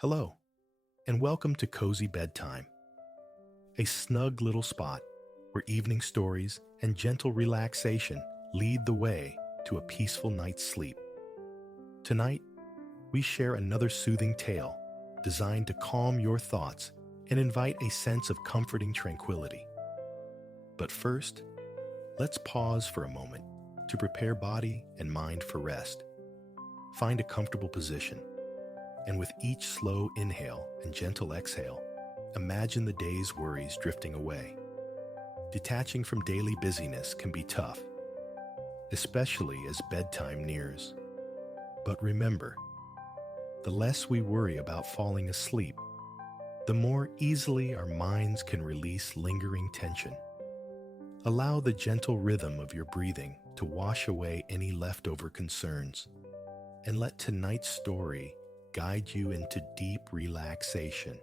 Hello, and welcome to Cozy Bedtime, a snug little spot where evening stories and gentle relaxation lead the way to a peaceful night's sleep. Tonight, we share another soothing tale designed to calm your thoughts and invite a sense of comforting tranquility. But first, let's pause for a moment to prepare body and mind for rest. Find a comfortable position, and with each slow inhale and gentle exhale, imagine the day's worries drifting away. Detaching from daily busyness can be tough, especially as bedtime nears. But remember, the less we worry about falling asleep, the more easily our minds can release lingering tension. Allow the gentle rhythm of your breathing to wash away any leftover concerns, and let tonight's story guide you into deep relaxation.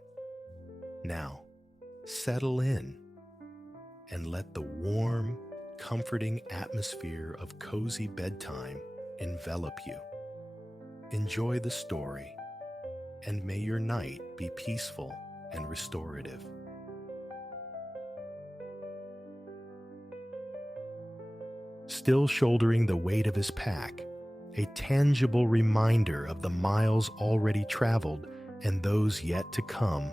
Now, settle in and let the warm, comforting atmosphere of cozy bedtime envelop you. Enjoy the story, and may your night be peaceful and restorative. Still shouldering the weight of his pack, a tangible reminder of the miles already traveled and those yet to come,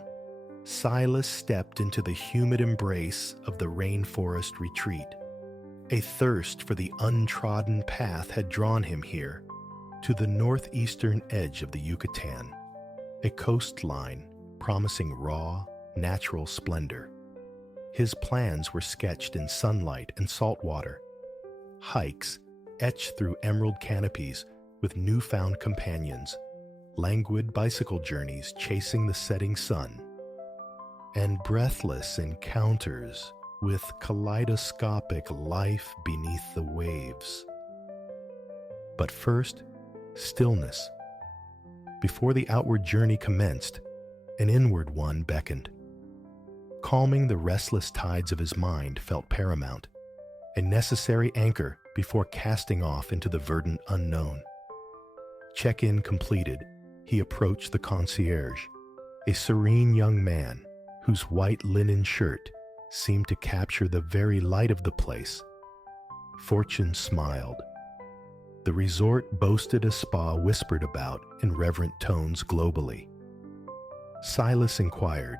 Silas stepped into the humid embrace of the rainforest retreat. A thirst for the untrodden path had drawn him here, to the northeastern edge of the Yucatan, a coastline promising raw, natural splendor. His plans were sketched in sunlight and salt water, hikes etched through emerald canopies with newfound companions, languid bicycle journeys chasing the setting sun, and breathless encounters with kaleidoscopic life beneath the waves. But first, stillness. Before the outward journey commenced, an inward one beckoned. Calming the restless tides of his mind felt paramount, a necessary anchor before casting off into the verdant unknown. Check-in completed, he approached the concierge, a serene young man whose white linen shirt seemed to capture the very light of the place. Fortune smiled. The resort boasted a spa whispered about in reverent tones globally. Silas inquired,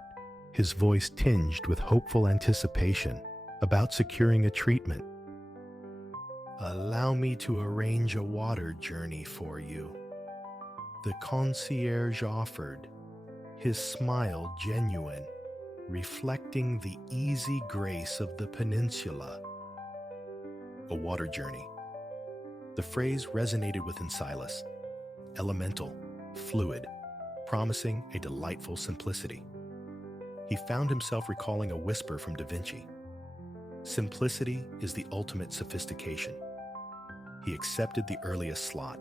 his voice tinged with hopeful anticipation about securing a treatment. "Allow me to arrange a water journey for you," the concierge offered, his smile genuine, reflecting the easy grace of the peninsula. A water journey. The phrase resonated within Silas, elemental, fluid, promising a delightful simplicity. He found himself recalling a whisper from Da Vinci. Simplicity is the ultimate sophistication. He accepted the earliest slot,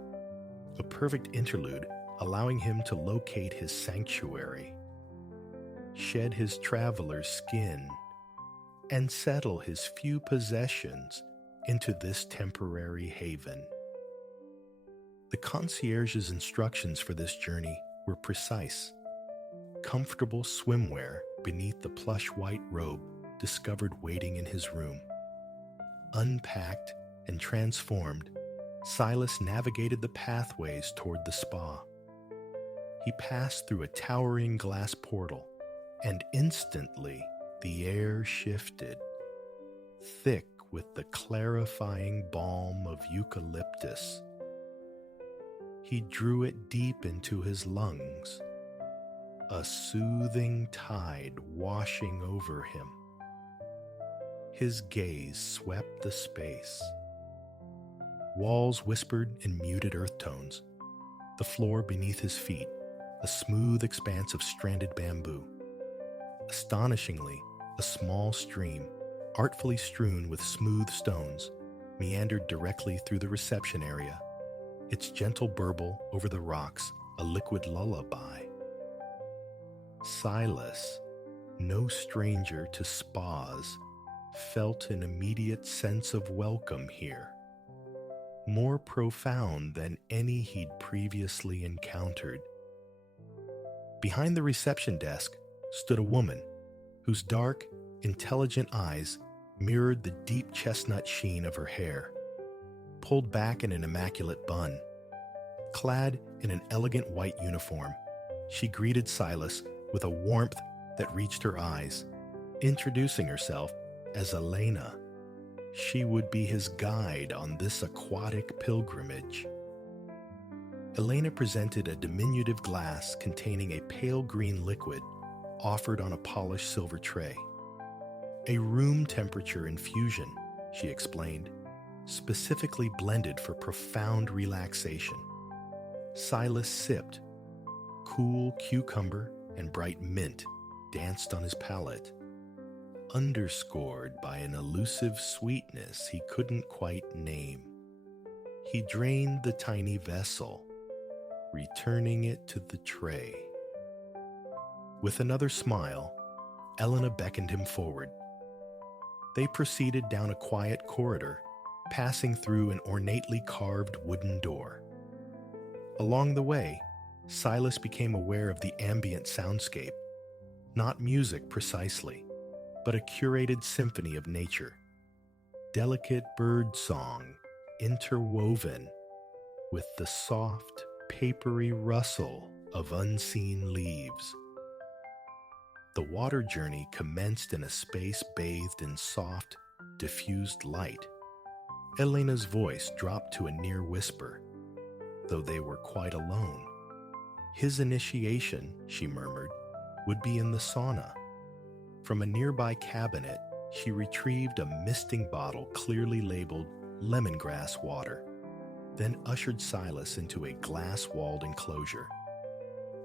a perfect interlude allowing him to locate his sanctuary, shed his traveler's skin, and settle his few possessions into this temporary haven. The concierge's instructions for this journey were precise. Comfortable swimwear beneath the plush white robe discovered waiting in his room. Unpacked and transformed, Silas navigated the pathways toward the spa. He passed through a towering glass portal, and instantly the air shifted, thick with the clarifying balm of eucalyptus. He drew it deep into his lungs, a soothing tide washing over him. His gaze swept the space. Walls whispered in muted earth tones, the floor beneath his feet a smooth expanse of stranded bamboo. Astonishingly, a small stream, artfully strewn with smooth stones, meandered directly through the reception area, its gentle burble over the rocks a liquid lullaby. Silas, no stranger to spas, felt an immediate sense of welcome here, more profound than any he'd previously encountered. Behind the reception desk stood a woman whose dark, intelligent eyes mirrored the deep chestnut sheen of her hair, pulled back in an immaculate bun. Clad in an elegant white uniform, she greeted Silas with a warmth that reached her eyes, introducing herself as Elena. She would be his guide on this aquatic pilgrimage. Elena presented a diminutive glass containing a pale green liquid offered on a polished silver tray. A room temperature infusion, she explained, specifically blended for profound relaxation. Silas sipped. Cool cucumber and bright mint danced on his palate, underscored by an elusive sweetness he couldn't quite name. He drained the tiny vessel, returning it to the tray. With another smile, Elena beckoned him forward. They proceeded down a quiet corridor, passing through an ornately carved wooden door. Along the way, Silas became aware of the ambient soundscape, not music precisely, but a curated symphony of nature. Delicate bird song interwoven with the soft, papery rustle of unseen leaves. The water journey commenced in a space bathed in soft, diffused light. Elena's voice dropped to a near whisper, though they were quite alone. His initiation, she murmured, would be in the sauna. From a nearby cabinet, she retrieved a misting bottle clearly labeled lemongrass water, then ushered Silas into a glass-walled enclosure.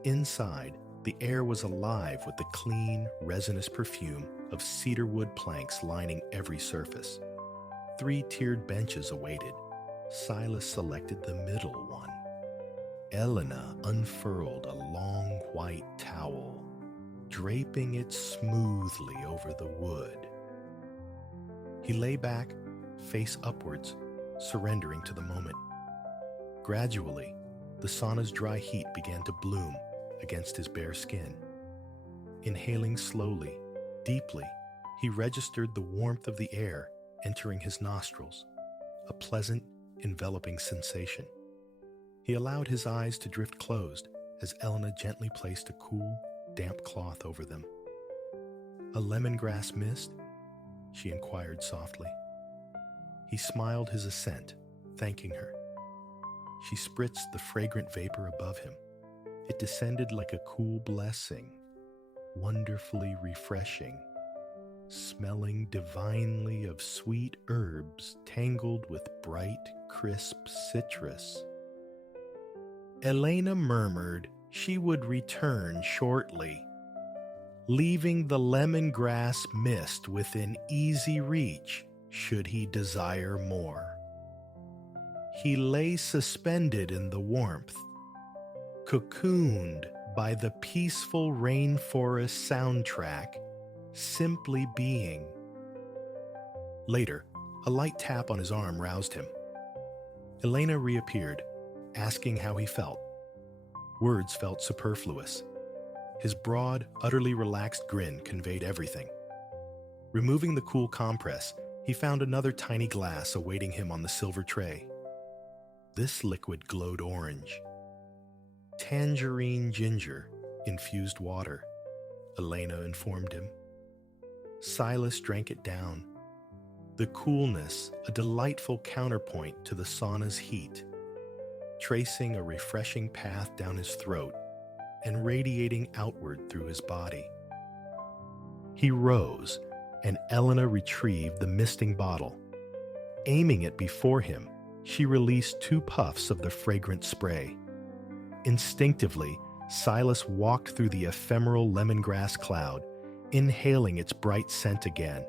Inside, the air was alive with the clean, resinous perfume of cedarwood planks lining every surface. 3-tiered benches awaited. Silas selected the middle one. Elena unfurled a long white towel, draping it smoothly over the wood. He lay back, face upwards, surrendering to the moment. Gradually, the sauna's dry heat began to bloom against his bare skin. Inhaling slowly, deeply, he registered the warmth of the air entering his nostrils, a pleasant, enveloping sensation. He allowed his eyes to drift closed as Elena gently placed a cool, damp cloth over them. "A lemongrass mist?" she inquired softly. He smiled his assent, thanking her. She spritzed the fragrant vapor above him. It descended like a cool blessing, wonderfully refreshing, smelling divinely of sweet herbs tangled with bright, crisp citrus. Elena murmured she would return shortly, leaving the lemongrass mist within easy reach should he desire more. He lay suspended in the warmth, cocooned by the peaceful rainforest soundtrack, simply being. Later, a light tap on his arm roused him. Elena reappeared, asking how he felt. Words felt superfluous. His broad, utterly relaxed grin conveyed everything. Removing the cool compress, he found another tiny glass awaiting him on the silver tray. This liquid glowed orange. Tangerine ginger infused water, Elena informed him. Silas drank it down. The coolness, a delightful counterpoint to the sauna's heat, tracing a refreshing path down his throat and radiating outward through his body. He rose, and Elena retrieved the misting bottle. Aiming it before him, she released 2 puffs of the fragrant spray. Instinctively, Silas walked through the ephemeral lemongrass cloud, inhaling its bright scent again,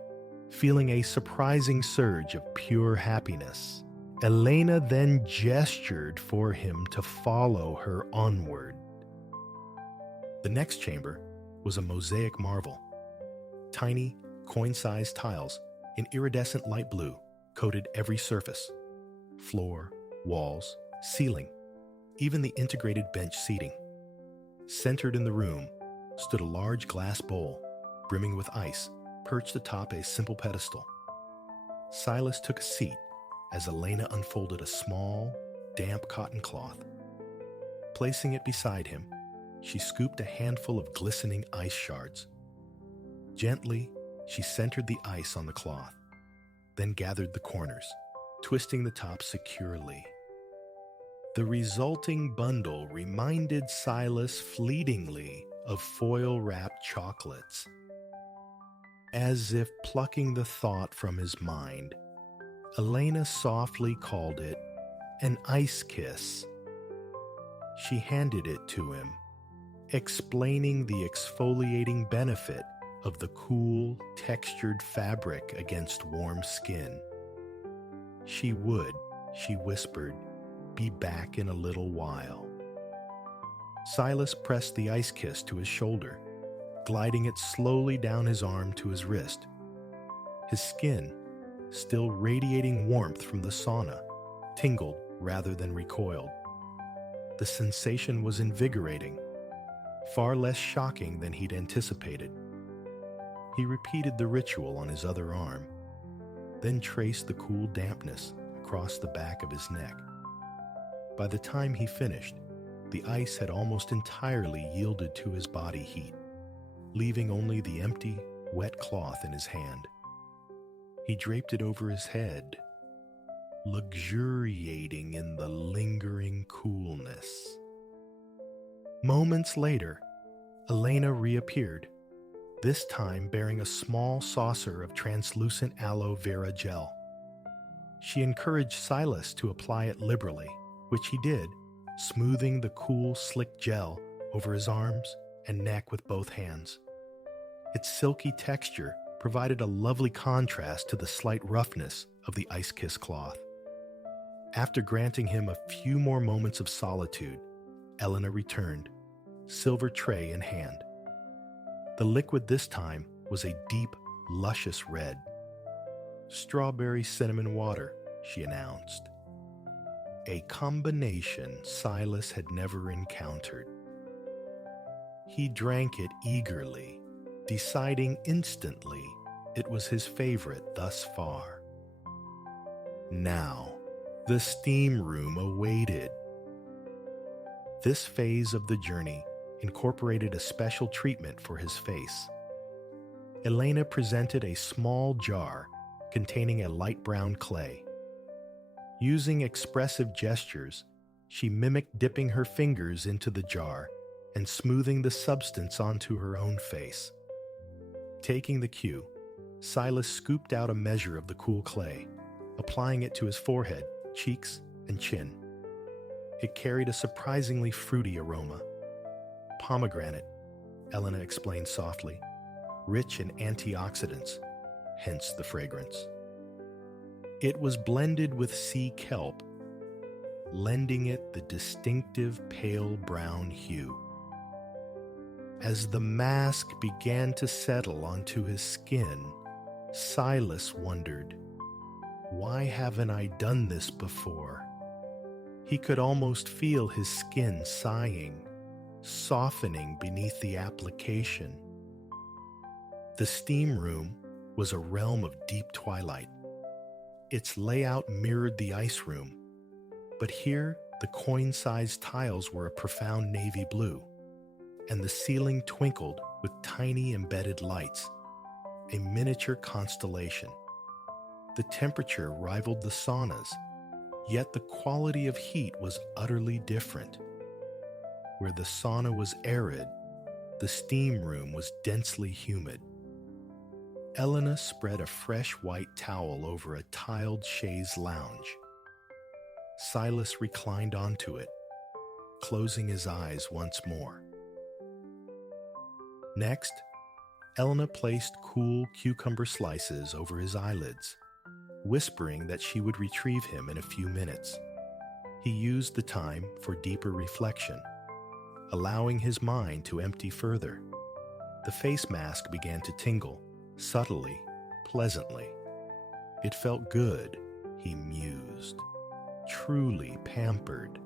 feeling a surprising surge of pure happiness. Elena then gestured for him to follow her onward. The next chamber was a mosaic marvel. Tiny, coin-sized tiles in iridescent light blue coated every surface: floor, walls, ceiling, even the integrated bench seating. Centered in the room stood a large glass bowl, brimming with ice, perched atop a simple pedestal. Silas took a seat as Elena unfolded a small, damp cotton cloth. Placing it beside him, she scooped a handful of glistening ice shards. Gently, she centered the ice on the cloth, then gathered the corners, twisting the top securely. The resulting bundle reminded Silas fleetingly of foil-wrapped chocolates. As if plucking the thought from his mind, Elena softly called it an ice kiss. She handed it to him, explaining the exfoliating benefit of the cool, textured fabric against warm skin. She would, she whispered, be back in a little while. Silas pressed the ice kiss to his shoulder, gliding it slowly down his arm to his wrist. His skin, still radiating warmth from the sauna, tingled rather than recoiled. The sensation was invigorating, far less shocking than he'd anticipated. He repeated the ritual on his other arm, then traced the cool dampness across the back of his neck. By the time he finished, the ice had almost entirely yielded to his body heat, leaving only the empty, wet cloth in his hand. He draped it over his head, luxuriating in the lingering coolness. Moments later, Elena reappeared, this time bearing a small saucer of translucent aloe vera gel. She encouraged Silas to apply it liberally, which he did, smoothing the cool, slick gel over his arms and neck with both hands. Its silky texture provided a lovely contrast to the slight roughness of the ice kiss cloth. After granting him a few more moments of solitude, Elena returned, silver tray in hand. The liquid this time was a deep, luscious red. "Strawberry cinnamon water," she announced. A combination Silas had never encountered. He drank it eagerly, deciding instantly it was his favorite thus far. Now, the steam room awaited. This phase of the journey incorporated a special treatment for his face. Elena presented a small jar containing a light brown clay. Using expressive gestures, she mimicked dipping her fingers into the jar and smoothing the substance onto her own face. Taking the cue, Silas scooped out a measure of the cool clay, applying it to his forehead, cheeks, and chin. It carried a surprisingly fruity aroma. "Pomegranate," Elena explained softly, "rich in antioxidants, hence the fragrance." It was blended with sea kelp, lending it the distinctive pale brown hue. As the mask began to settle onto his skin, Silas wondered, "Why haven't I done this before?" He could almost feel his skin sighing, softening beneath the application. The steam room was a realm of deep twilight. Its layout mirrored the ice room, but here the coin-sized tiles were a profound navy blue, and the ceiling twinkled with tiny embedded lights, a miniature constellation. The temperature rivaled the saunas, yet the quality of heat was utterly different. Where the sauna was arid, the steam room was densely humid. Elena spread a fresh white towel over a tiled chaise lounge. Silas reclined onto it, closing his eyes once more. Next, Elena placed cool cucumber slices over his eyelids, whispering that she would retrieve him in a few minutes. He used the time for deeper reflection, allowing his mind to empty further. The face mask began to tingle, subtly, pleasantly. It felt good, he mused, truly pampered,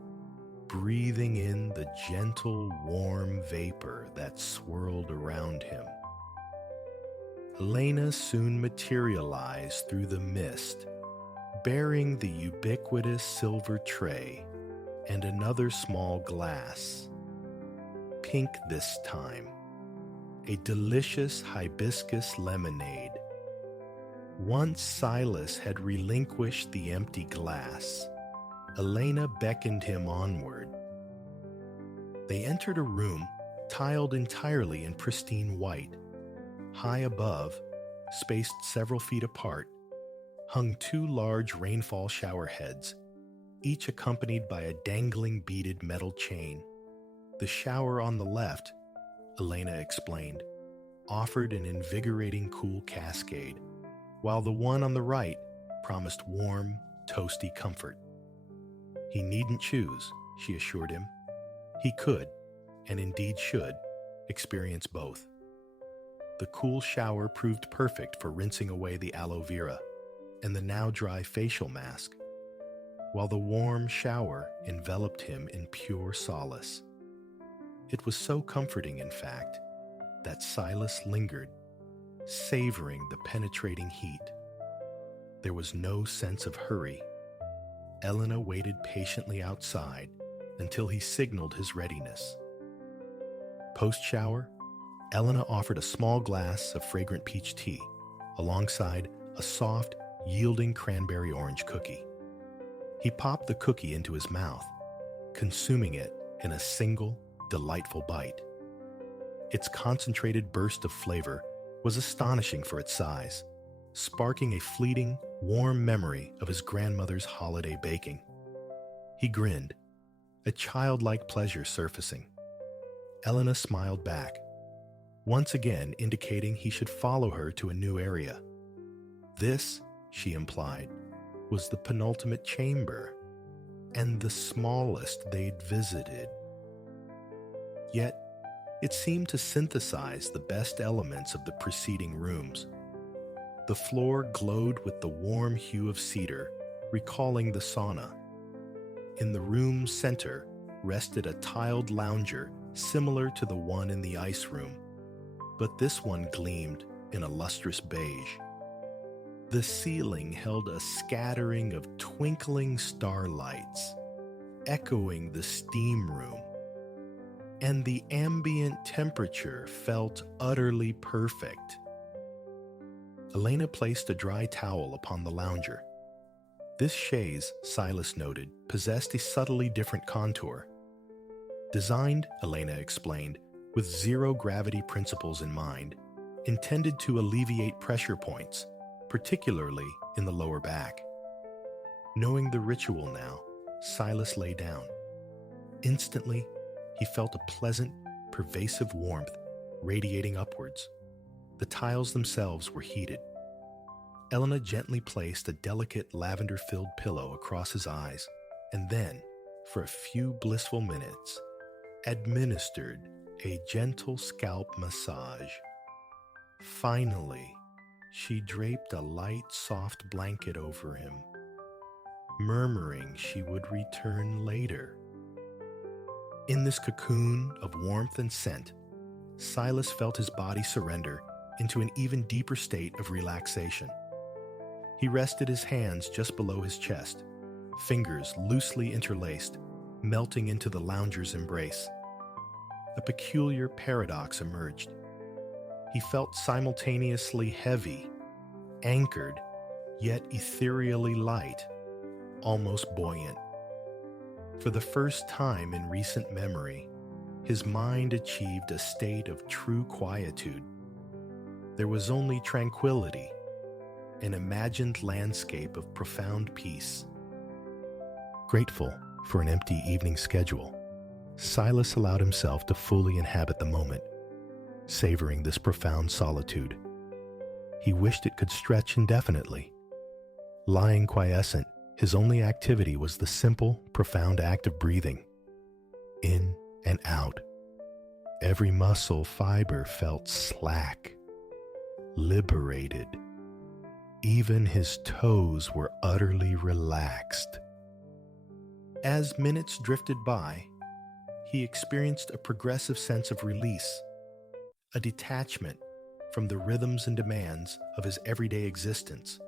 breathing in the gentle, warm vapor that swirled around him. Elena soon materialized through the mist, bearing the ubiquitous silver tray and another small glass. Pink this time, a delicious hibiscus lemonade. Once Silas had relinquished the empty glass, Elena beckoned him onward. They entered a room tiled entirely in pristine white. High above, spaced several feet apart, hung two large rainfall shower heads, each accompanied by a dangling beaded metal chain. The shower on the left, Elena explained, offered an invigorating cool cascade, while the one on the right promised warm, toasty comfort. He needn't choose, she assured him. He could, and indeed should, experience both. The cool shower proved perfect for rinsing away the aloe vera and the now dry facial mask, while the warm shower enveloped him in pure solace. It was so comforting, in fact, that Silas lingered, savoring the penetrating heat. There was no sense of hurry. Elena waited patiently outside until he signaled his readiness. Post-shower, Elena offered a small glass of fragrant peach tea alongside a soft, yielding cranberry orange cookie. He popped the cookie into his mouth, consuming it in a single, delightful bite. Its concentrated burst of flavor was astonishing for its size, sparking a fleeting, warm memory of his grandmother's holiday baking. He grinned, a childlike pleasure surfacing. Elena smiled back, once again indicating he should follow her to a new area. This, she implied, was the penultimate chamber, and the smallest they'd visited. Yet, it seemed to synthesize the best elements of the preceding rooms. The floor glowed with the warm hue of cedar, recalling the sauna. In the room's center rested a tiled lounger similar to the one in the ice room, but this one gleamed in a lustrous beige. The ceiling held a scattering of twinkling starlights, echoing the steam room, and the ambient temperature felt utterly perfect. Elena placed a dry towel upon the lounger. This chaise, Silas noted, possessed a subtly different contour. Designed, Elena explained, with zero-gravity principles in mind, intended to alleviate pressure points, particularly in the lower back. Knowing the ritual now, Silas lay down. Instantly, he felt a pleasant, pervasive warmth radiating upwards. The tiles themselves were heated. Elena gently placed a delicate lavender-filled pillow across his eyes, and then, for a few blissful minutes, administered a gentle scalp massage. Finally, she draped a light, soft blanket over him, murmuring she would return later. In this cocoon of warmth and scent, Silas felt his body surrender into an even deeper state of relaxation. He rested his hands just below his chest, fingers loosely interlaced, melting into the lounger's embrace. A peculiar paradox emerged. He felt simultaneously heavy, anchored, yet ethereally light, almost buoyant. For the first time in recent memory, his mind achieved a state of true quietude. There was only tranquility, an imagined landscape of profound peace. Grateful for an empty evening schedule, Silas allowed himself to fully inhabit the moment, savoring this profound solitude. He wished it could stretch indefinitely. Lying quiescent, his only activity was the simple, profound act of breathing, in and out. Every muscle fiber felt slack, liberated. Even his toes were utterly relaxed. As minutes drifted by, he experienced a progressive sense of release, a detachment from the rhythms and demands of his everyday existence,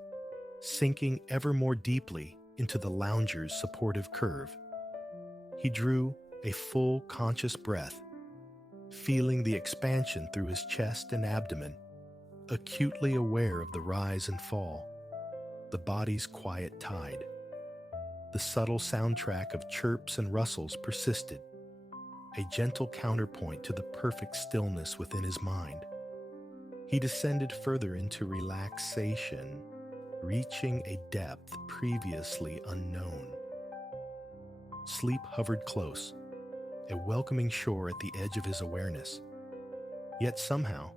sinking ever more deeply into the lounger's supportive curve. He drew a full, conscious breath, feeling the expansion through his chest and abdomen, acutely aware of the rise and fall, the body's quiet tide. The subtle soundtrack of chirps and rustles persisted, a gentle counterpoint to the perfect stillness within his mind. He descended further into relaxation, reaching a depth previously unknown. Sleep hovered close, a welcoming shore at the edge of his awareness. Yet somehow,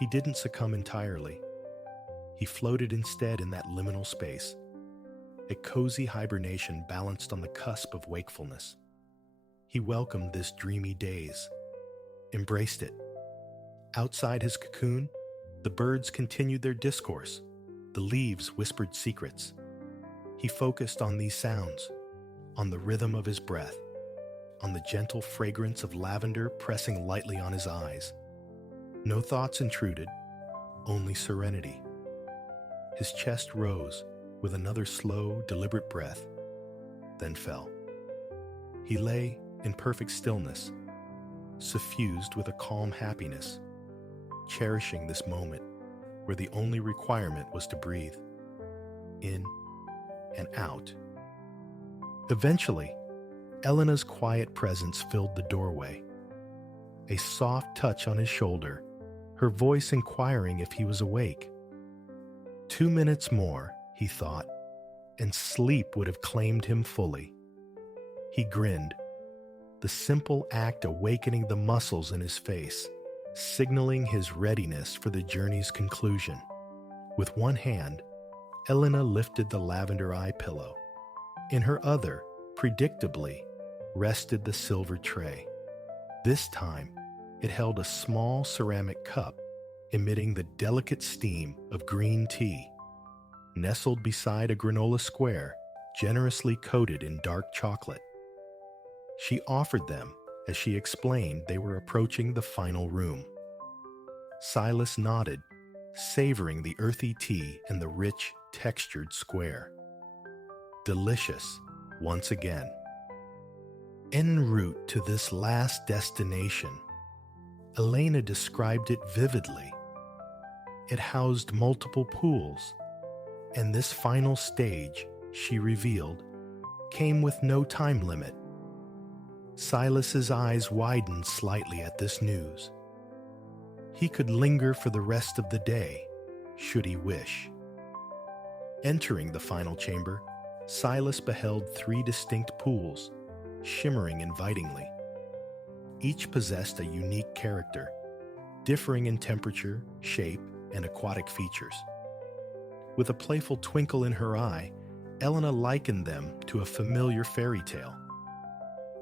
he didn't succumb entirely. He floated instead in that liminal space, a cozy hibernation balanced on the cusp of wakefulness. He welcomed this dreamy daze, embraced it. Outside his cocoon, the birds continued their discourse, the leaves whispered secrets. He focused on these sounds, on the rhythm of his breath, on the gentle fragrance of lavender pressing lightly on his eyes. No thoughts intruded, only serenity. His chest rose with another slow, deliberate breath, then fell. He lay in perfect stillness, suffused with a calm happiness, cherishing this moment where the only requirement was to breathe, in and out. Eventually, Elena's quiet presence filled the doorway. A soft touch on his shoulder, her voice inquiring if he was awake. 2 minutes more, he thought, and sleep would have claimed him fully. He grinned, the simple act awakening the muscles in his face, signaling his readiness for the journey's conclusion. With one hand, Elena lifted the lavender eye pillow. In her other, predictably, rested the silver tray. This time, it held a small ceramic cup, emitting the delicate steam of green tea, nestled beside a granola square generously coated in dark chocolate. She offered them as she explained they were approaching the final room. Silas nodded, savoring the earthy tea and the rich, textured square. Delicious, once again. En route to this last destination, Elena described it vividly. It housed multiple pools, and this final stage, she revealed, came with no time limit. Silas's eyes widened slightly at this news. He could linger for the rest of the day, should he wish. Entering the final chamber, Silas beheld 3 distinct pools, shimmering invitingly. Each possessed a unique character, differing in temperature, shape, and aquatic features. With a playful twinkle in her eye, Elena likened them to a familiar fairy tale.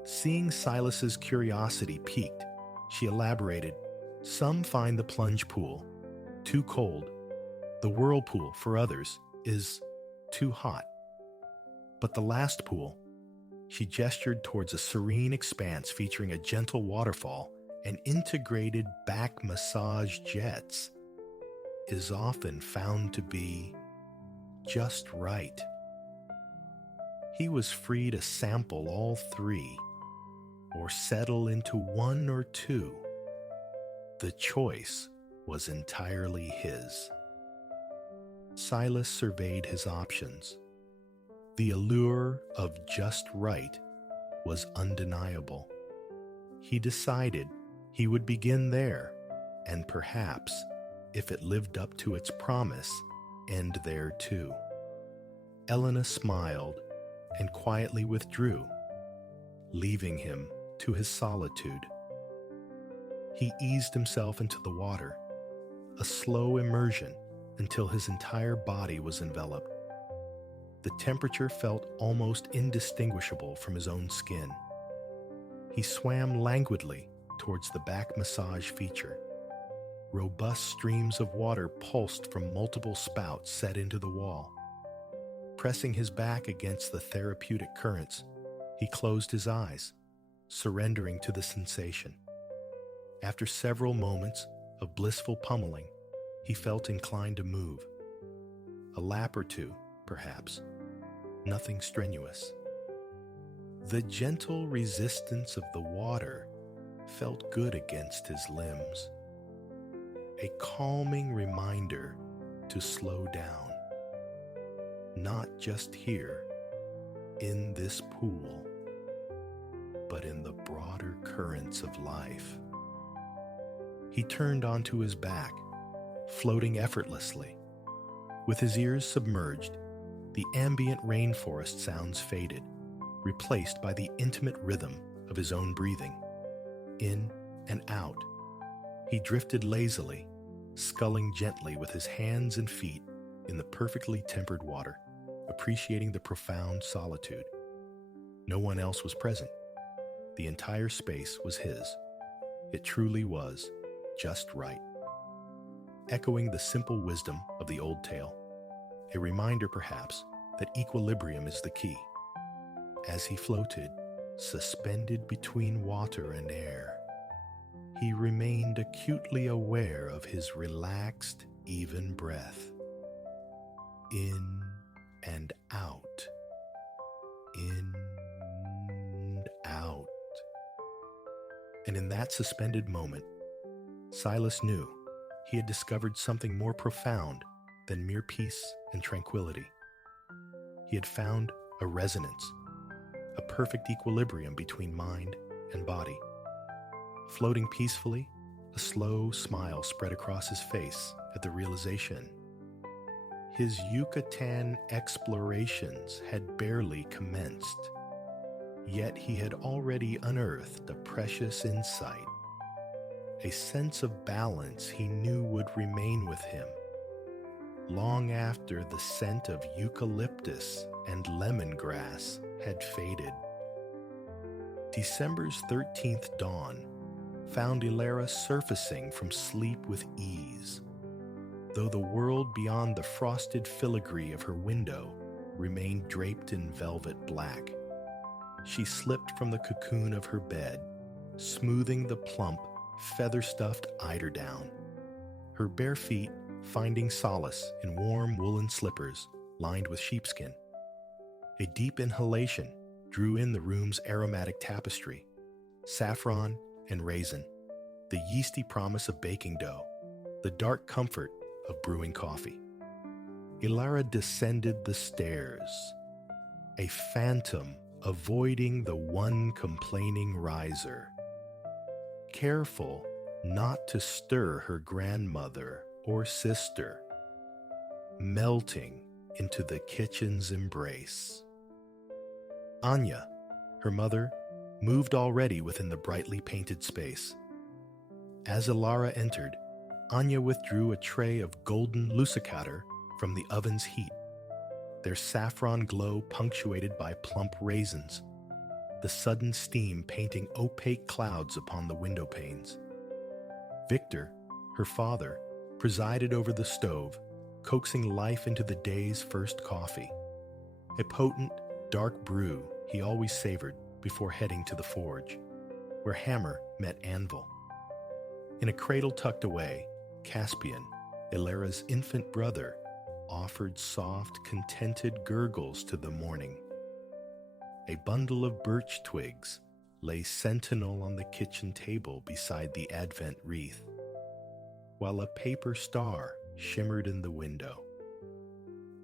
Seeing Silas's curiosity piqued, she elaborated, "Some find the plunge pool too cold. The whirlpool, for others, is too hot. But the last pool," she gestured towards a serene expanse featuring a gentle waterfall and integrated back massage jets, "is often found to be just right." He was free to sample all 3, or settle into 1 or 2. The choice was entirely his. Silas surveyed his options. The allure of just right was undeniable. He decided he would begin there, and perhaps, if it lived up to its promise, end there too. Elena smiled and quietly withdrew, leaving him to his solitude. He eased himself into the water, a slow immersion until his entire body was enveloped. The temperature felt almost indistinguishable from his own skin. He swam languidly towards the back massage feature. Robust streams of water pulsed from multiple spouts set into the wall. Pressing his back against the therapeutic currents, He closed his eyes, surrendering to the sensation. After several moments of blissful pummeling, he felt inclined to move. A lap or two, perhaps. Nothing strenuous. The gentle resistance of the water felt good against his limbs. A calming reminder to slow down. Not just here, in this pool, but in the broader currents of life. He turned onto his back, floating effortlessly. With his ears submerged, the ambient rainforest sounds faded, replaced by the intimate rhythm of his own breathing. In and out, he drifted lazily, sculling gently with his hands and feet in the perfectly tempered water, appreciating the profound solitude. No one else was present. The entire space was his. It truly was just right. Echoing the simple wisdom of the old tale, a reminder perhaps that equilibrium is the key. As he floated, suspended between water and air, he remained acutely aware of his relaxed, even breath. In and out. In and out. And in that suspended moment, Silas knew he had discovered something more profound than mere peace and tranquility. He had found a resonance, a perfect equilibrium between mind and body. Floating peacefully, a slow smile spread across his face at the realization. His Yucatan explorations had barely commenced, yet he had already unearthed a precious insight, a sense of balance he knew would remain with him long after the scent of eucalyptus and lemongrass had faded. December's 13th dawn found Ilara surfacing from sleep with ease, though the world beyond the frosted filigree of her window remained draped in velvet black. She slipped from the cocoon of her bed, smoothing the plump, feather-stuffed eiderdown, her bare feet finding solace in warm woolen slippers lined with sheepskin. A deep inhalation drew in the room's aromatic tapestry, saffron and raisin, the yeasty promise of baking dough, the dark comfort of brewing coffee. Ilara descended the stairs, a phantom avoiding the one complaining riser, careful not to stir her grandmother or sister, melting into the kitchen's embrace. Anya, her mother, moved already within the brightly painted space. As Ilara entered, Anya withdrew a tray of golden lucicatter from the oven's heat, their saffron glow punctuated by plump raisins, the sudden steam painting opaque clouds upon the window panes. Victor, her father, presided over the stove, coaxing life into the day's first coffee, a potent, dark brew he always savored before heading to the forge, where hammer met anvil. In a cradle tucked away, Caspian, Ilara's infant brother, offered soft, contented gurgles to the morning. A bundle of birch twigs lay sentinel on the kitchen table beside the Advent wreath, while a paper star shimmered in the window,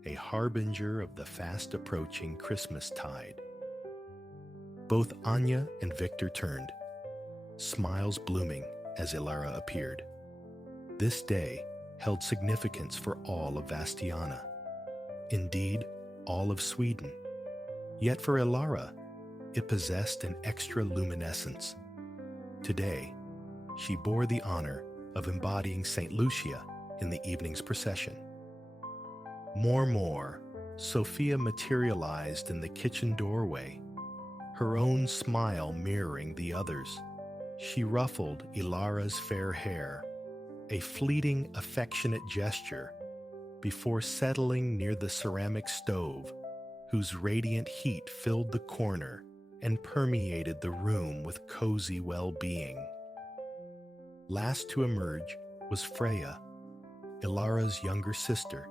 a harbinger of the fast-approaching Christmas tide. Both Anya and Victor turned, smiles blooming as Ilara appeared. This day held significance for all of Vastiana, indeed, all of Sweden. Yet for Ilara, it possessed an extra luminescence. Today, she bore the honor of embodying St. Lucia in the evening's procession. More, Sophia materialized in the kitchen doorway, her own smile mirroring the others. She ruffled Ilara's fair hair, a fleeting, affectionate gesture, before settling near the ceramic stove, whose radiant heat filled the corner and permeated the room with cozy well-being. Last to emerge was Freya, Ilara's younger sister,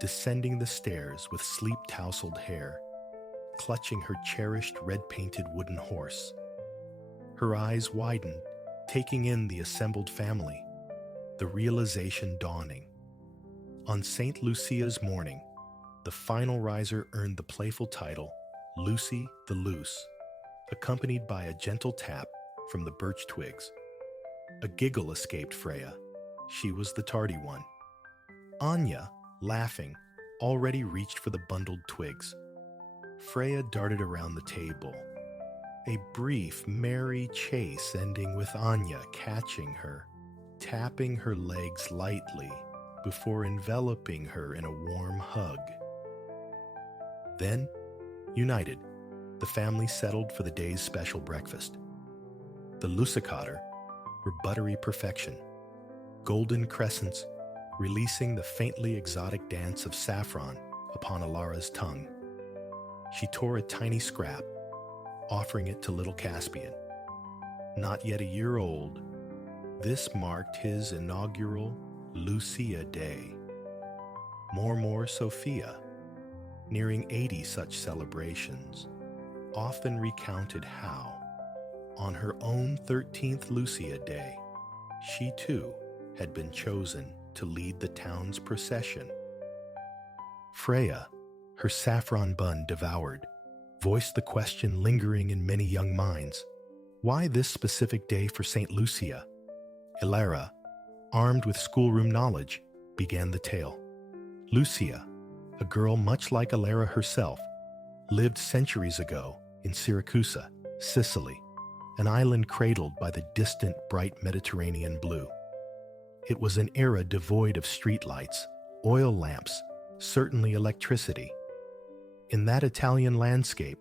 descending the stairs with sleep-tousled hair, clutching her cherished red-painted wooden horse. Her eyes widened, taking in the assembled family, the realization dawning. On St. Lucia's morning, the final riser earned the playful title, Lucy the Loose, accompanied by a gentle tap from the birch twigs. A giggle escaped Freya. She was the tardy one. Anya, laughing, already reached for the bundled twigs. Freya darted around the table, a brief, merry chase ending with Anya catching her, tapping her legs lightly before enveloping her in a warm hug. Then, united, the family settled for the day's special breakfast. The lusikater were buttery perfection, golden crescents releasing the faintly exotic dance of saffron upon Ilara's tongue. She tore a tiny scrap, offering it to little Caspian. Not yet a year old, this marked his inaugural Lucia Day. More Sophia, nearing 80 such celebrations, often recounted how, on her own 13th Lucia Day, she too had been chosen to lead the town's procession. Freya, her saffron bun devoured, voiced the question lingering in many young minds. Why this specific day for St. Lucia? Ilara, armed with schoolroom knowledge, began the tale. Lucia, a girl much like Ilara herself, lived centuries ago in Siracusa, Sicily, an island cradled by the distant, bright Mediterranean blue. It was an era devoid of streetlights, oil lamps, certainly electricity. In that Italian landscape,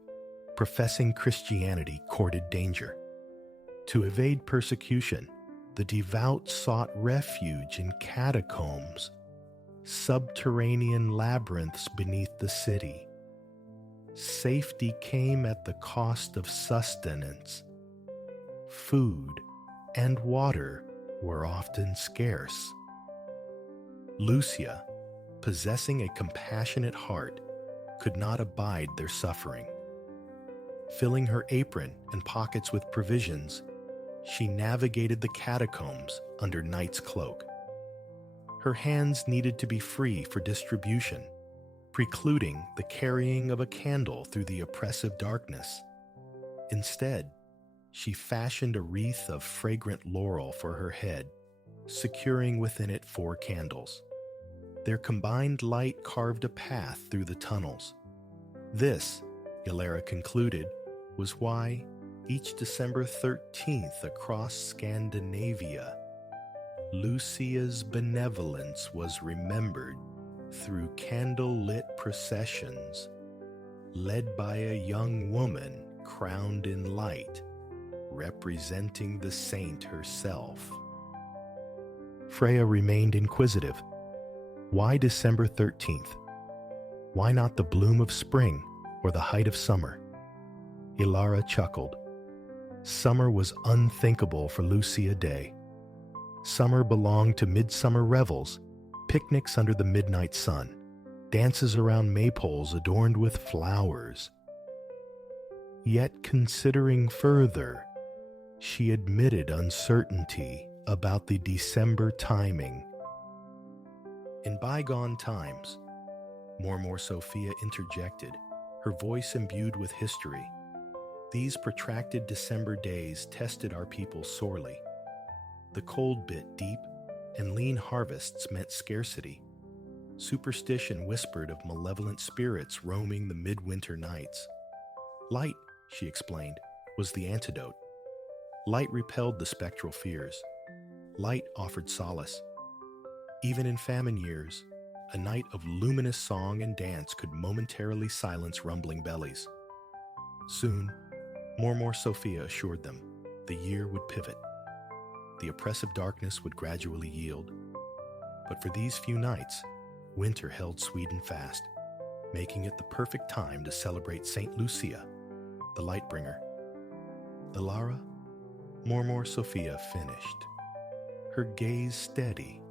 professing Christianity courted danger. To evade persecution, the devout sought refuge in catacombs, subterranean labyrinths beneath the city. Safety came at the cost of sustenance. Food and water were often scarce. Lucia, possessing a compassionate heart, could not abide their suffering. Filling her apron and pockets with provisions, she navigated the catacombs under night's cloak. Her hands needed to be free for distribution, precluding the carrying of a candle through the oppressive darkness. Instead, she fashioned a wreath of fragrant laurel for her head, securing within it 4 candles. Their combined light carved a path through the tunnels. This, Ilara concluded, was why each December 13th across Scandinavia, Lucia's benevolence was remembered through candle-lit processions, led by a young woman crowned in light, representing the saint herself. Freya remained inquisitive. Why December 13th? Why not the bloom of spring or the height of summer? Ilara chuckled. Summer was unthinkable for Lucia Day. Summer belonged to midsummer revels, picnics under the midnight sun, dances around maypoles adorned with flowers. Yet considering further, she admitted uncertainty about the December timing. In bygone times, more Sophia interjected, her voice imbued with history. These protracted December days tested our people sorely. The cold bit deep, and lean harvests meant scarcity. Superstition whispered of malevolent spirits roaming the midwinter nights. Light, she explained, was the antidote. Light repelled the spectral fears. Light offered solace. Even in famine years, a night of luminous song and dance could momentarily silence rumbling bellies. Soon, more Sophia assured them, the year would pivot. The oppressive darkness would gradually yield. But for these few nights, winter held Sweden fast, making it the perfect time to celebrate St. Lucia, the Lightbringer, Ilara, Mormor Sophia finished, her gaze steady.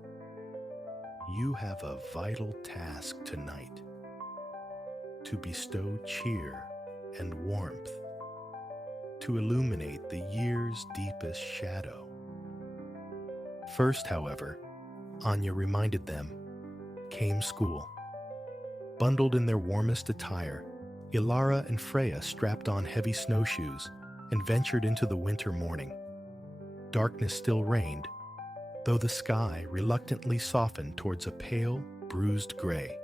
You have a vital task tonight, to bestow cheer and warmth, to illuminate the year's deepest shadow. First, however, Anya reminded them, came school. Bundled in their warmest attire, Ilara and Freya strapped on heavy snowshoes and ventured into the winter morning. Darkness still reigned, though the sky reluctantly softened towards a pale, bruised gray.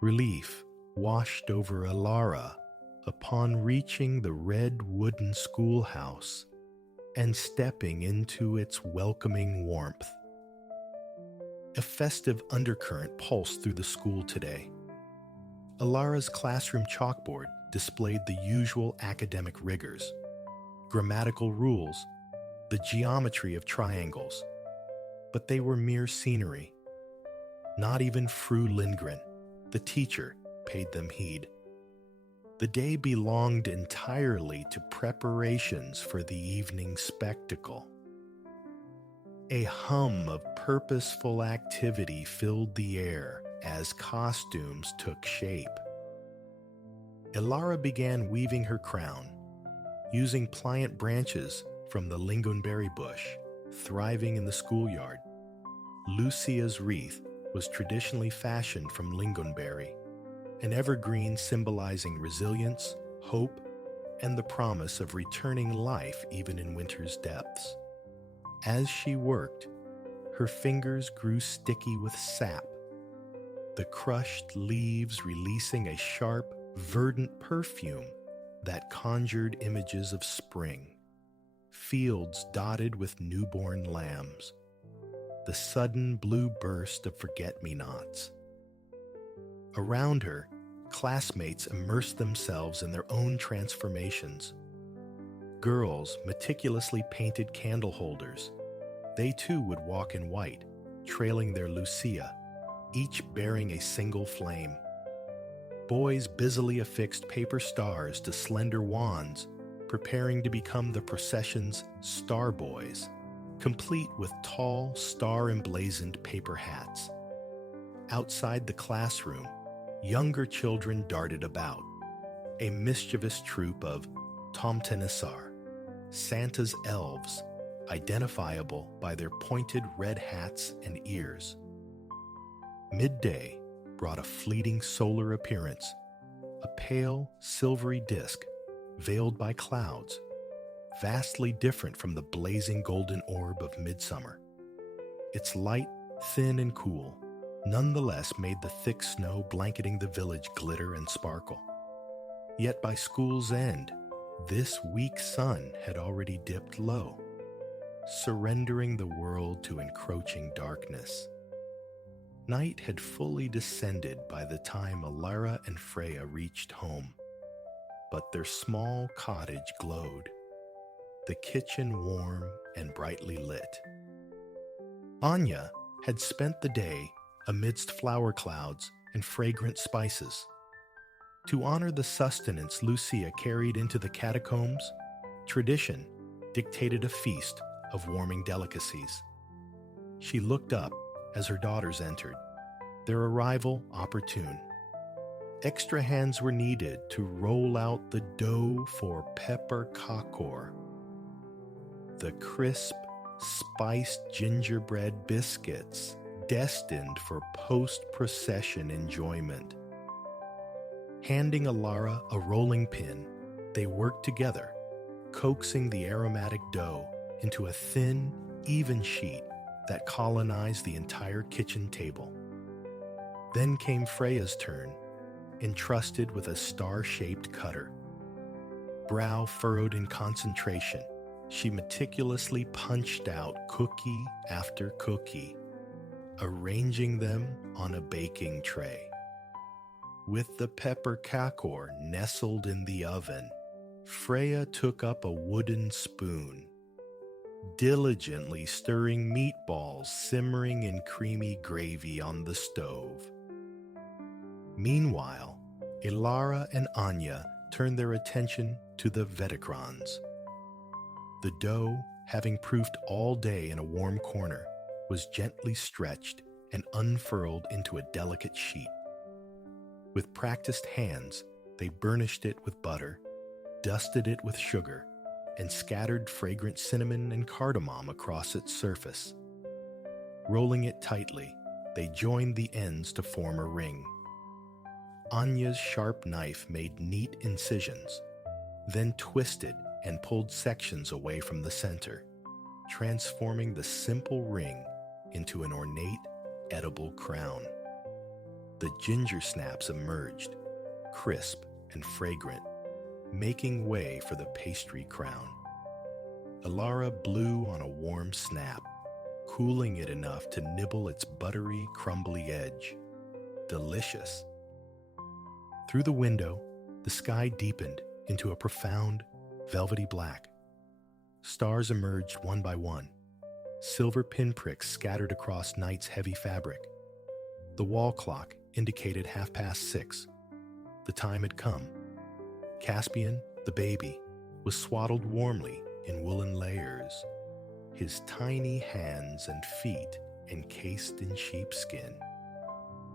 Relief washed over Ilara upon reaching the red wooden schoolhouse and stepping into its welcoming warmth. A festive undercurrent pulsed through the school today. Ilara's classroom chalkboard displayed the usual academic rigors, grammatical rules, the geometry of triangles, but they were mere scenery. Not even Fru Lindgren, the teacher, paid them heed. The day belonged entirely to preparations for the evening spectacle. A hum of purposeful activity filled the air as costumes took shape. Ilara began weaving her crown, using pliant branches from the lingonberry bush thriving in the schoolyard. Lucia's wreath was traditionally fashioned from lingonberry, an evergreen symbolizing resilience, hope, and the promise of returning life even in winter's depths. As she worked, her fingers grew sticky with sap, the crushed leaves releasing a sharp, verdant perfume that conjured images of spring, fields dotted with newborn lambs, the sudden blue burst of forget-me-nots. Around her, classmates immersed themselves in their own transformations. Girls meticulously painted candle holders. They too would walk in white, trailing their Lucia, each bearing a single flame. Boys busily affixed paper stars to slender wands, preparing to become the procession's star boys, complete with tall, star-emblazoned paper hats. Outside the classroom, younger children darted about, a mischievous troop of Tomtenisar, Santa's elves, identifiable by their pointed red hats and ears. Midday brought a fleeting solar appearance, a pale, silvery disk veiled by clouds, vastly different from the blazing golden orb of midsummer. Its light, thin and cool, nonetheless made the thick snow blanketing the village glitter and sparkle. Yet by school's end, this weak sun had already dipped low, surrendering the world to encroaching darkness. Night had fully descended by the time Ilara and Freya reached home, but their small cottage glowed, the kitchen warm and brightly lit. Anya had spent the day amidst flower clouds and fragrant spices. To honor the sustenance Lucia carried into the catacombs, tradition dictated a feast of warming delicacies. She looked up as her daughters entered, their arrival opportune. Extra hands were needed to roll out the dough for pepper kakor, the crisp, spiced gingerbread biscuits destined for post-procession enjoyment. Handing Ilara a rolling pin, they worked together, coaxing the aromatic dough into a thin, even sheet that colonized the entire kitchen table. Then came Freya's turn, entrusted with a star-shaped cutter. Brow furrowed in concentration, she meticulously punched out cookie after cookie, arranging them on a baking tray. With the pepper kakor nestled in the oven, Freya took up a wooden spoon, diligently stirring meatballs simmering in creamy gravy on the stove. Meanwhile, Ilara and Anya turned their attention to the Veticrons, The dough, having proofed all day in a warm corner, was gently stretched and unfurled into a delicate sheet. With practiced hands, they burnished it with butter, dusted it with sugar, and scattered fragrant cinnamon and cardamom across its surface. Rolling it tightly, they joined the ends to form a ring. Anya's sharp knife made neat incisions, then twisted and pulled sections away from the center, transforming the simple ring into an ornate, edible crown. The ginger snaps emerged, crisp and fragrant, making way for the pastry crown. Alara blew on a warm snap, cooling it enough to nibble its buttery, crumbly edge. Delicious. Through the window, the sky deepened into a profound, velvety black. Stars emerged one by one, silver pinpricks scattered across night's heavy fabric. The wall clock indicated 6:30. The time had come. Caspian, the baby, was swaddled warmly in woolen layers, his tiny hands and feet encased in sheepskin.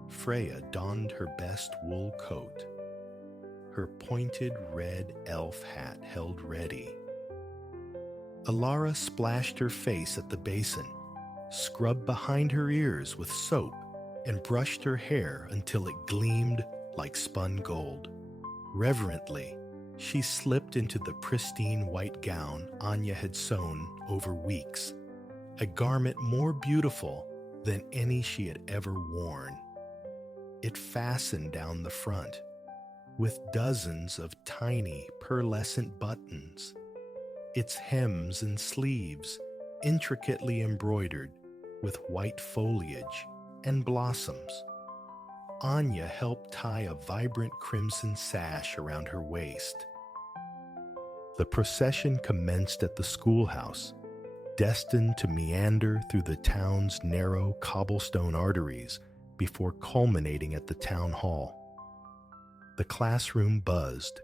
Freya donned her best wool coat, her pointed red elf hat held ready. Alara splashed her face at the basin, scrubbed behind her ears with soap, and brushed her hair until it gleamed like spun gold. Reverently, she slipped into the pristine white gown Anya had sewn over weeks, a garment more beautiful than any she had ever worn. It fastened down the front, with dozens of tiny pearlescent buttons, its hems and sleeves intricately embroidered with white foliage and blossoms. Anya helped tie a vibrant crimson sash around her waist. The procession commenced at the schoolhouse, destined to meander through the town's narrow cobblestone arteries before culminating at the town hall. The classroom buzzed,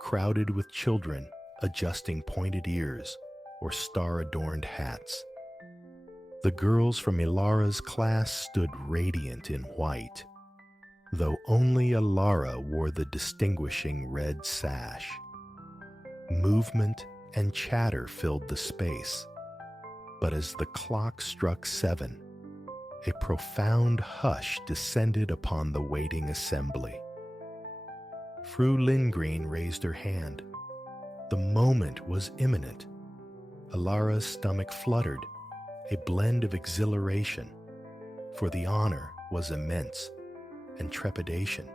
crowded with children adjusting pointed ears or star-adorned hats. The girls from Ilara's class stood radiant in white, though only Alara wore the distinguishing red sash. Movement and chatter filled the space, but as the clock struck 7, a profound hush descended upon the waiting assembly. Fru Lindgren raised her hand. The moment was imminent. Alara's stomach fluttered, a blend of exhilaration, for the honor was immense, and trepidation.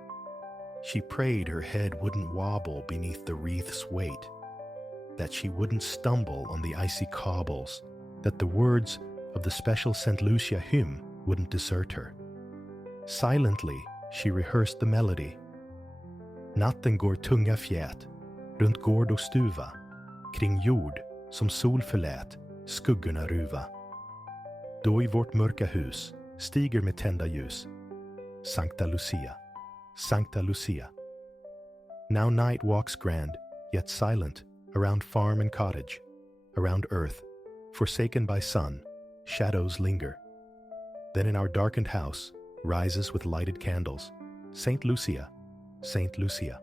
She prayed her head wouldn't wobble beneath the wreath's weight, that she wouldn't stumble on the icy cobbles, that the words of the special St. Lucia hymn wouldn't desert her. Silently, she rehearsed the melody. Natten går tunga fjät, runt gård och stuva, kring jord som sol förlät, skuggorna ruva. Då i vårt mörka hus stiger med tända ljus, Sancta Lucia, Sancta Lucia. Now night walks grand, yet silent, around farm and cottage, around earth, forsaken by sun, shadows linger. Then in our darkened house rises with lighted candles, Saint Lucia, Saint Lucia.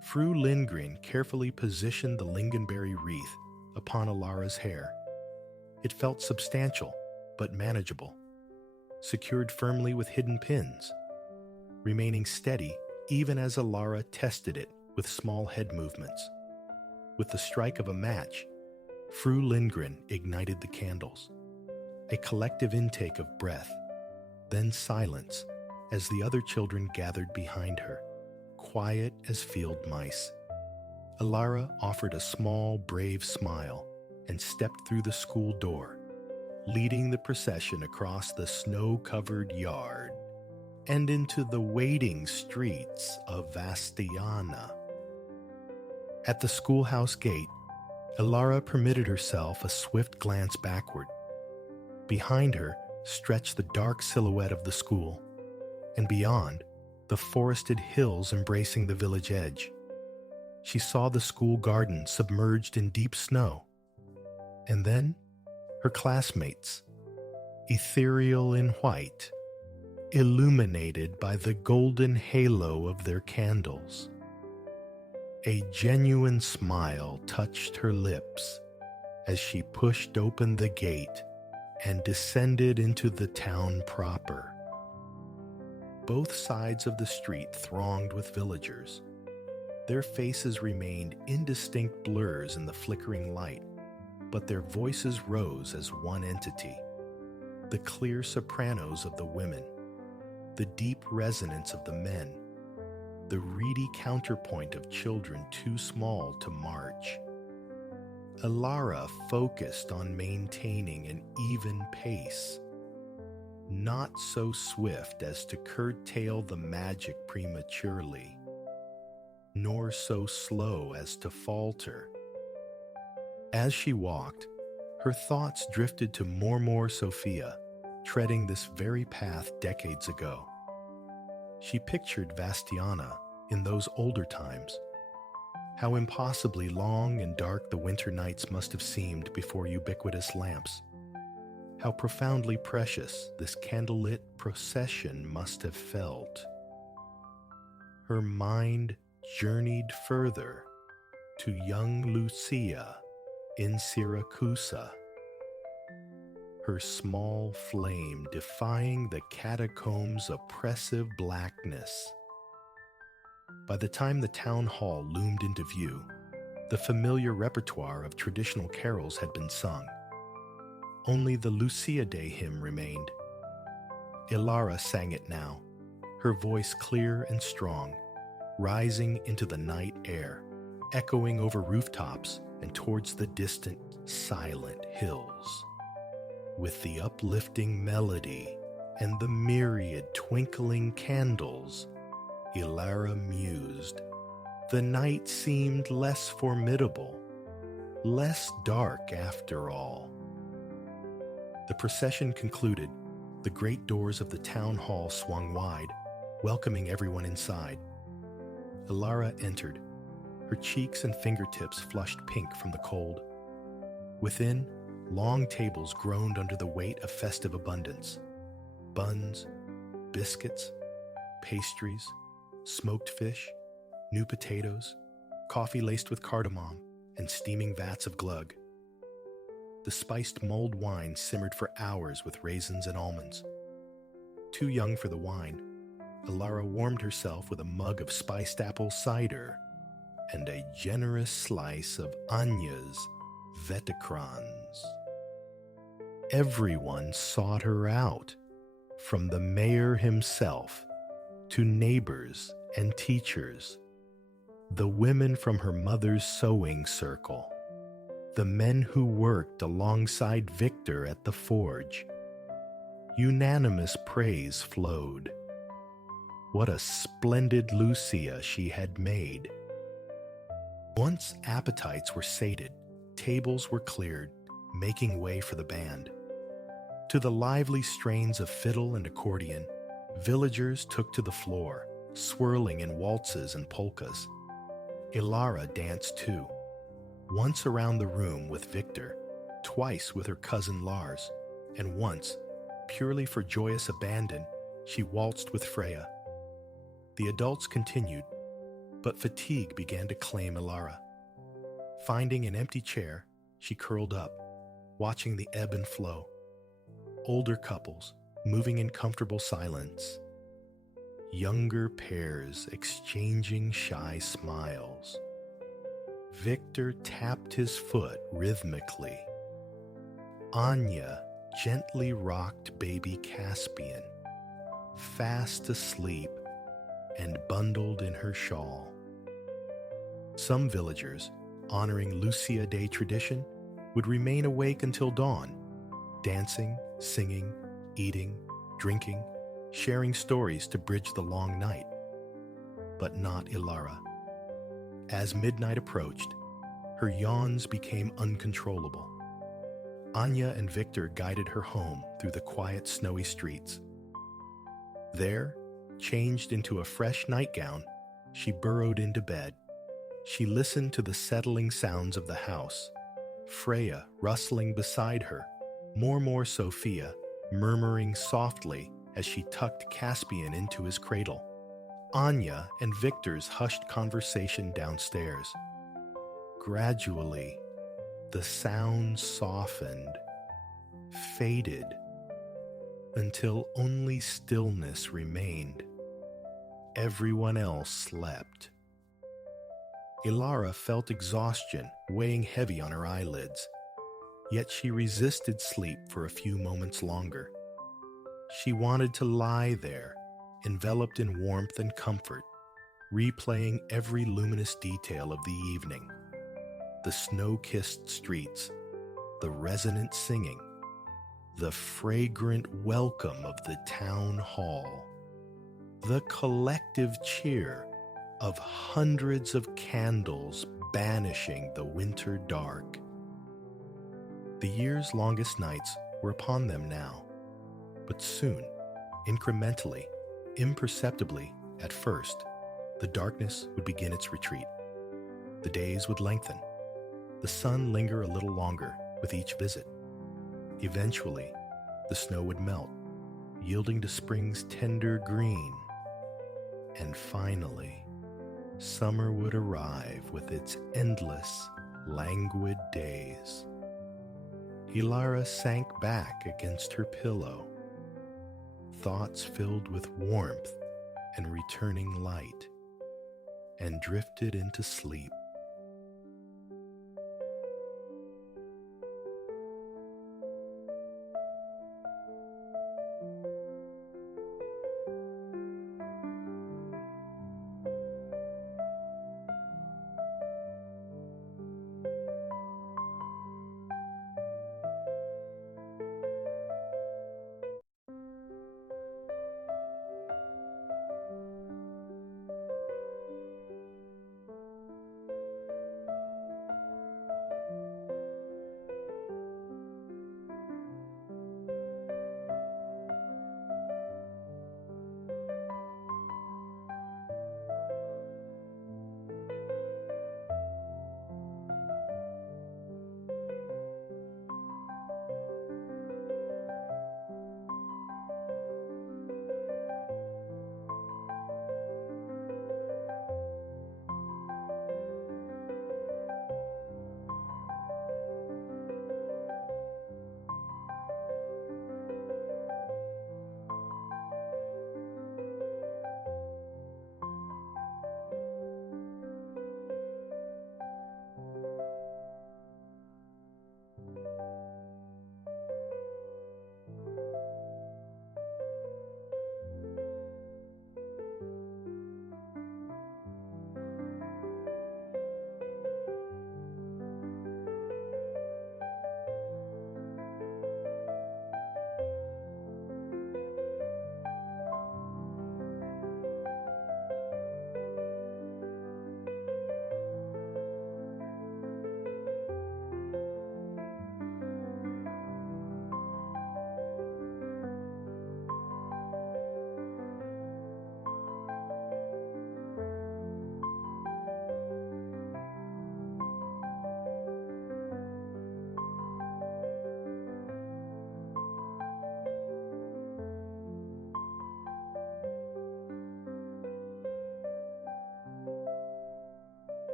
Fru Lindgren carefully positioned the lingonberry wreath upon Alara's hair. It felt substantial, but manageable, secured firmly with hidden pins, remaining steady even as Alara tested it with small head movements. With the strike of a match, Fru Lindgren ignited the candles. A collective intake of breath, then silence as the other children gathered behind her, quiet as field mice. Alara offered a small, brave smile and stepped through the school door, leading the procession across the snow-covered yard and into the waiting streets of Vastiana. At the schoolhouse gate, Alara permitted herself a swift glance backward. Behind her stretched the dark silhouette of the school, and beyond, the forested hills embracing the village edge. she saw the school garden submerged in deep snow. And then her classmates, ethereal in white, illuminated by the golden halo of their candles. A genuine smile touched her lips as she pushed open the gate and descended into the town proper. Both sides of the street thronged with villagers. Their faces remained indistinct blurs in the flickering light, but their voices rose as one entity. The clear sopranos of the women, the deep resonance of the men, the reedy counterpoint of children too small to march. Ilara focused on maintaining an even pace, not so swift as to curtail the magic prematurely, nor so slow as to falter. As she walked, her thoughts drifted to Mormor Sophia, treading this very path decades ago. She pictured Vastiana in those older times. How impossibly long and dark the winter nights must have seemed before ubiquitous lamps. How profoundly precious this candlelit procession must have felt. Her mind journeyed further to young Lucia in Syracusa, her small flame defying the catacombs' oppressive blackness. By the time the town hall loomed into view, the familiar repertoire of traditional carols had been sung. Only the Lucia Day hymn remained. Ilara sang it now, her voice clear and strong, rising into the night air, echoing over rooftops and towards the distant, silent hills. With the uplifting melody and the myriad twinkling candles, Ilara mused, the night seemed less formidable, less dark after all. The procession concluded. The great doors of the town hall swung wide, welcoming everyone inside. Ilara entered, her cheeks and fingertips flushed pink from the cold. Within, long tables groaned under the weight of festive abundance. Buns, biscuits, pastries, smoked fish, new potatoes, coffee laced with cardamom, and steaming vats of glug. The spiced mulled wine simmered for hours with raisins and almonds. Too young for the wine, Ilara warmed herself with a mug of spiced apple cider and a generous slice of Anya's veticrans. Everyone sought her out, from the mayor himself to neighbors and teachers, the women from her mother's sewing circle, the men who worked alongside Victor at the forge. Unanimous praise flowed. What a splendid Lucia she had made. Once appetites were sated, tables were cleared, making way for the band. To the lively strains of fiddle and accordion, villagers took to the floor, swirling in waltzes and polkas. Ilara danced too, once around the room with Victor, twice with her cousin Lars, and once, purely for joyous abandon, she waltzed with Freya. The adults continued, but fatigue began to claim Ilara. Finding an empty chair, she curled up, watching the ebb and flow. Older couples, moving in comfortable silence. Younger pairs exchanging shy smiles. Victor tapped his foot rhythmically. Anya gently rocked baby Caspian, fast asleep and bundled in her shawl. Some villagers, honoring Lucia Day tradition, would remain awake until dawn, dancing, singing, eating, drinking, sharing stories to bridge the long night. But not Ilara. As midnight approached, her yawns became uncontrollable. Anya and Victor guided her home through the quiet, snowy streets. There, changed into a fresh nightgown, she burrowed into bed, She listened to the settling sounds of the house, Freya rustling beside her, more Sophia murmuring softly as she tucked Caspian into his cradle, Anya and Victor's hushed conversation downstairs. Gradually, the sound softened, faded, until only stillness remained. Everyone else slept. Ilara felt exhaustion weighing heavy on her eyelids, yet she resisted sleep for a few moments longer. She wanted to lie there, enveloped in warmth and comfort, replaying every luminous detail of the evening. The snow-kissed streets, the resonant singing, the fragrant welcome of the town hall, the collective cheer of hundreds of candles banishing the winter dark. The year's longest nights were upon them now, but soon, incrementally, imperceptibly at first, the darkness would begin its retreat. The days would lengthen, the sun linger a little longer with each visit. Eventually, the snow would melt, yielding to spring's tender green. And finally, summer would arrive with its endless, languid days. Ilara sank back against her pillow, thoughts filled with warmth and returning light, and drifted into sleep.